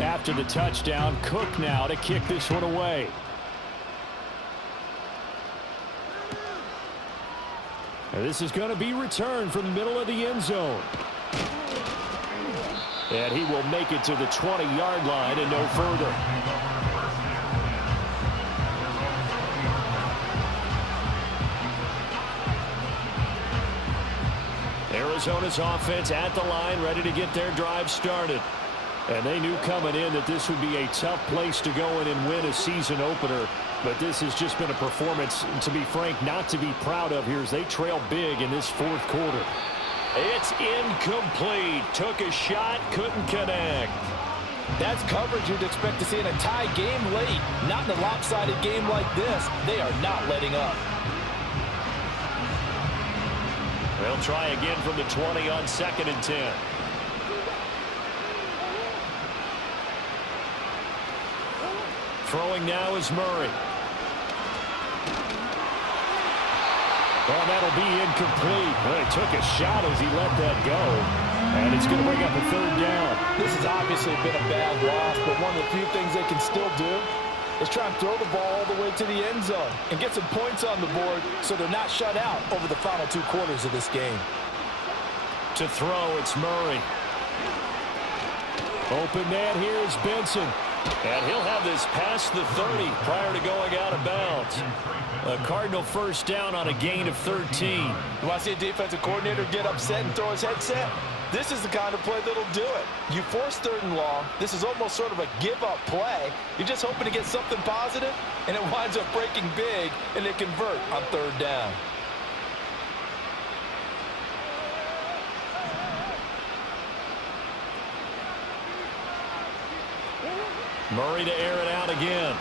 After the touchdown, Cook now to kick this one away. And this is going to be returned from the middle of the end zone. And he will make it to the 20-yard line and no further. Arizona's offense at the line, ready to get their drive started. And they knew coming in that this would be a tough place to go in and win a season opener. But this has just been a performance, to be frank, not to be proud of here as they trail big in this fourth quarter. It's incomplete. Took a shot, couldn't connect. That's coverage you'd expect to see in a tie game late. Not in a lopsided game like this. They are not letting up. They'll try again from the 20 on 2nd and 10. Throwing now is Murray. Well, that'll be incomplete. Well, he took a shot as he let that go. And it's going to bring up a third down. This has obviously been a bad loss, but one of the few things they can still do is try and throw the ball all the way to the end zone and get some points on the board so they're not shut out over the final 2 quarters of this game. To throw, it's Murray. Open man here is Benson. And he'll have this past the 30 prior to going out of bounds. A Cardinal first down on a gain of 13. You want to see a defensive coordinator get upset and throw his headset? This is the kind of play that'll do it. You force 3rd and long. This is almost sort of a give-up play. You're just hoping to get something positive, and it winds up breaking big, and they convert on 3rd down. Murray to air it out again.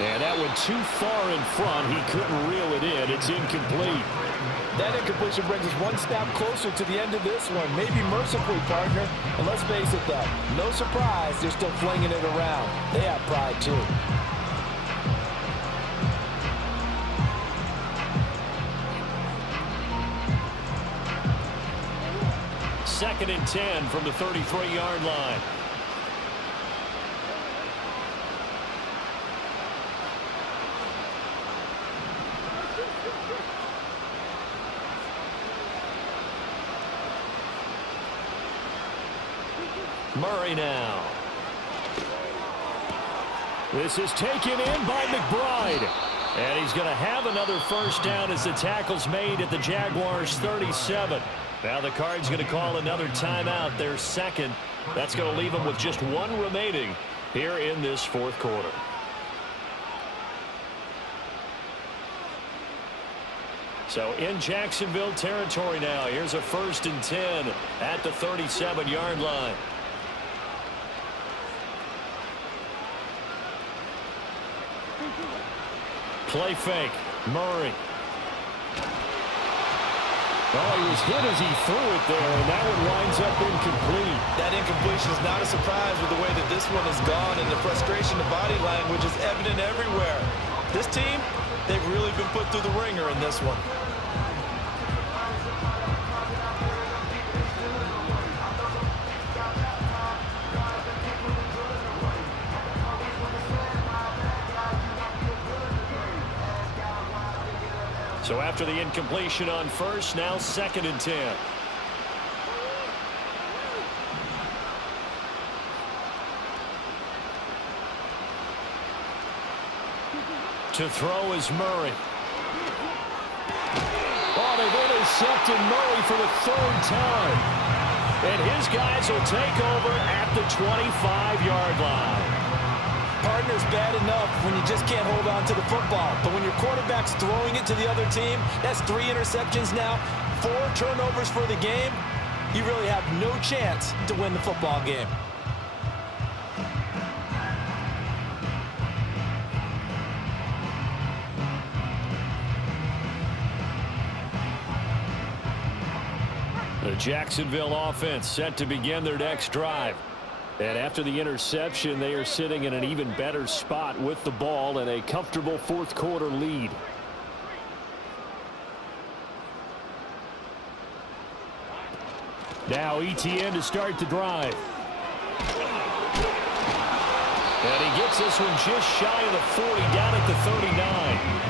And that went too far in front. He couldn't reel it in. It's incomplete. That incompletion brings us one step closer to the end of this one. Maybe mercifully, partner. And let's face it, though, no surprise they're still flinging it around. They have pride, too. Second and 10 from the 33-yard line. Murray now. This is taken in by McBride. And he's going to have another first down as the tackle's made at the Jaguars' 37. Now the Cards going to call another timeout, their second. That's going to leave them with just one remaining here in this fourth quarter. So in Jacksonville territory now. Here's a 1st and 10 at the 37-yard line. Play fake. Murray. Oh, he was hit as he threw it there, and that one winds up incomplete. That incompletion is not a surprise with the way that this one has gone, and the frustration of body language is evident everywhere. This team, they've really been put through the ringer in this one. So after the incompletion on first, now 2nd and 10. To throw is Murray. Oh, they've intercepted Murray for the 3rd time. And his guys will take over at the 25-yard line. Partner's bad enough when you just can't hold on to the football. But when your quarterback's throwing it to the other team, that's 3 interceptions now, 4 turnovers for the game. You really have no chance to win the football game. The Jacksonville offense set to begin their next drive. And after the interception, they are sitting in an even better spot with the ball and a comfortable fourth quarter lead. Now ETN to start the drive. And he gets this one just shy of the 40, down at the 39.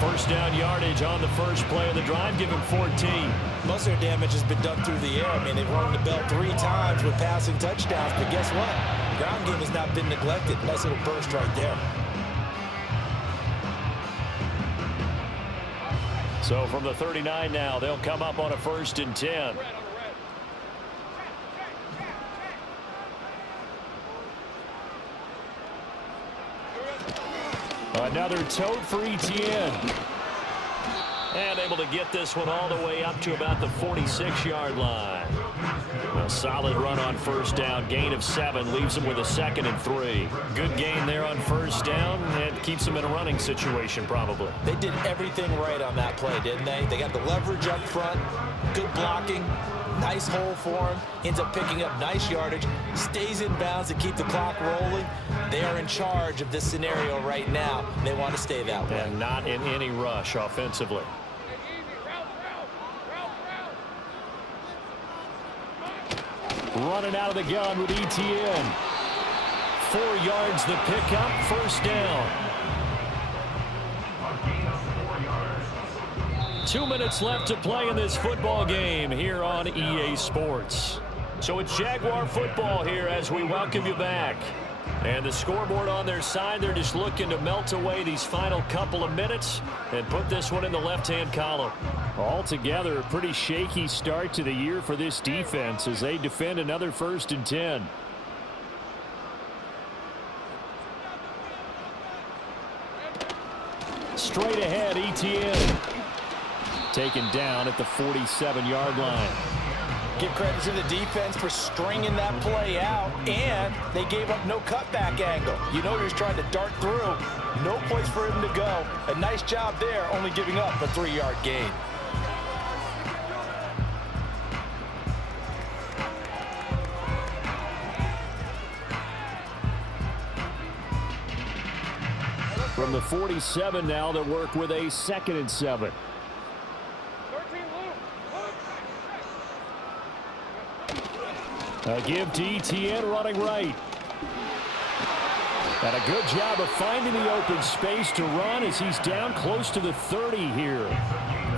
First down yardage on the first play of the drive, give him 14. Most of their damage has been done through the air. I mean, they've rung the bell 3 times with passing touchdowns, but guess what? The ground game has not been neglected. Nice little burst right there. So from the 39 now, they'll come up on a 1st and 10. Another tote for ETN. And able to get this one all the way up to about the 46-yard line. A solid run on first down. Gain of 7 leaves them with a 2nd and 3. Good gain there on first down and keeps them in a running situation probably. They did everything right on that play, didn't they? They got the leverage up front, good blocking, nice hole for him, ends up picking up nice yardage, stays in bounds to keep the clock rolling. They are in charge of this scenario right now. They want to stay that way. And not in any rush offensively. Running out of the gun with ETN. 4 yards the pickup, first down. 2 minutes left to play in this football game here on EA Sports. So it's Jaguar football here as we welcome you back. And the scoreboard on their side, they're just looking to melt away these final couple of minutes and put this one in the left-hand column. Altogether, a pretty shaky start to the year for this defense as they defend another 1st and 10. Straight ahead, Etienne. Taken down at the 47-yard line. Give credit to the defense for stringing that play out, and they gave up no cutback angle. You know he was trying to dart through. No place for him to go. A nice job there, only giving up a 3-yard gain. From the 47 now, they'll work with a 2nd and 7. A give to Etienne running right. And a good job of finding the open space to run as he's down close to the 30 here.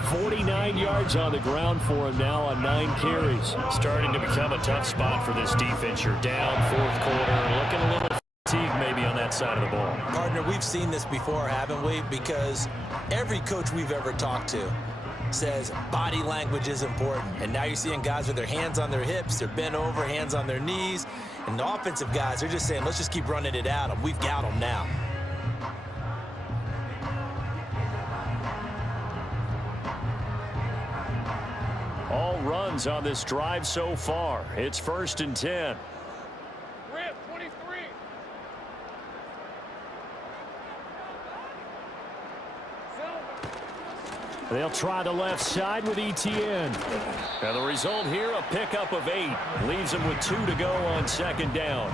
49 yards on the ground for him now on 9 carries. Starting to become a tough spot for this defense. You're down 4th quarter, looking a little fatigued maybe on that side of the ball. Partner, we've seen this before, haven't we? Because every coach we've ever talked to says body language is important. And now you're seeing guys with their hands on their hips, they're bent over, hands on their knees. And the offensive guys, they're just saying, let's just keep running it at them. We've got them now. All runs on this drive so far. It's 1st and 10. Rip, 23. They'll try the left side with Etienne. And the result here, a pickup of 8. Leaves them with 2 to go on 2nd down.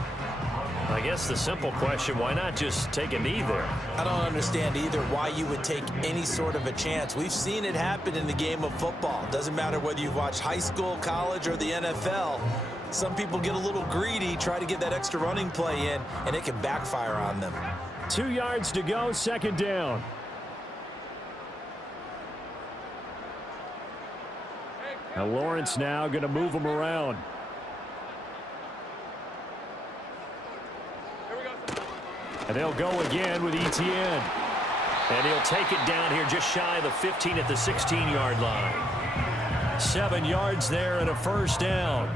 I guess the simple question, why not just take a knee there? I don't understand either why you would take any sort of a chance. We've seen it happen in the game of football. Doesn't matter whether you've watched high school, college, or the NFL. Some people get a little greedy, try to get that extra running play in, and it can backfire on them. 2 yards to go, 2nd down. Now Lawrence now going to move him around. And they'll go again with Etienne. And he'll take it down here just shy of the 15 at the 16-yard line. 7 yards there and a 1st down.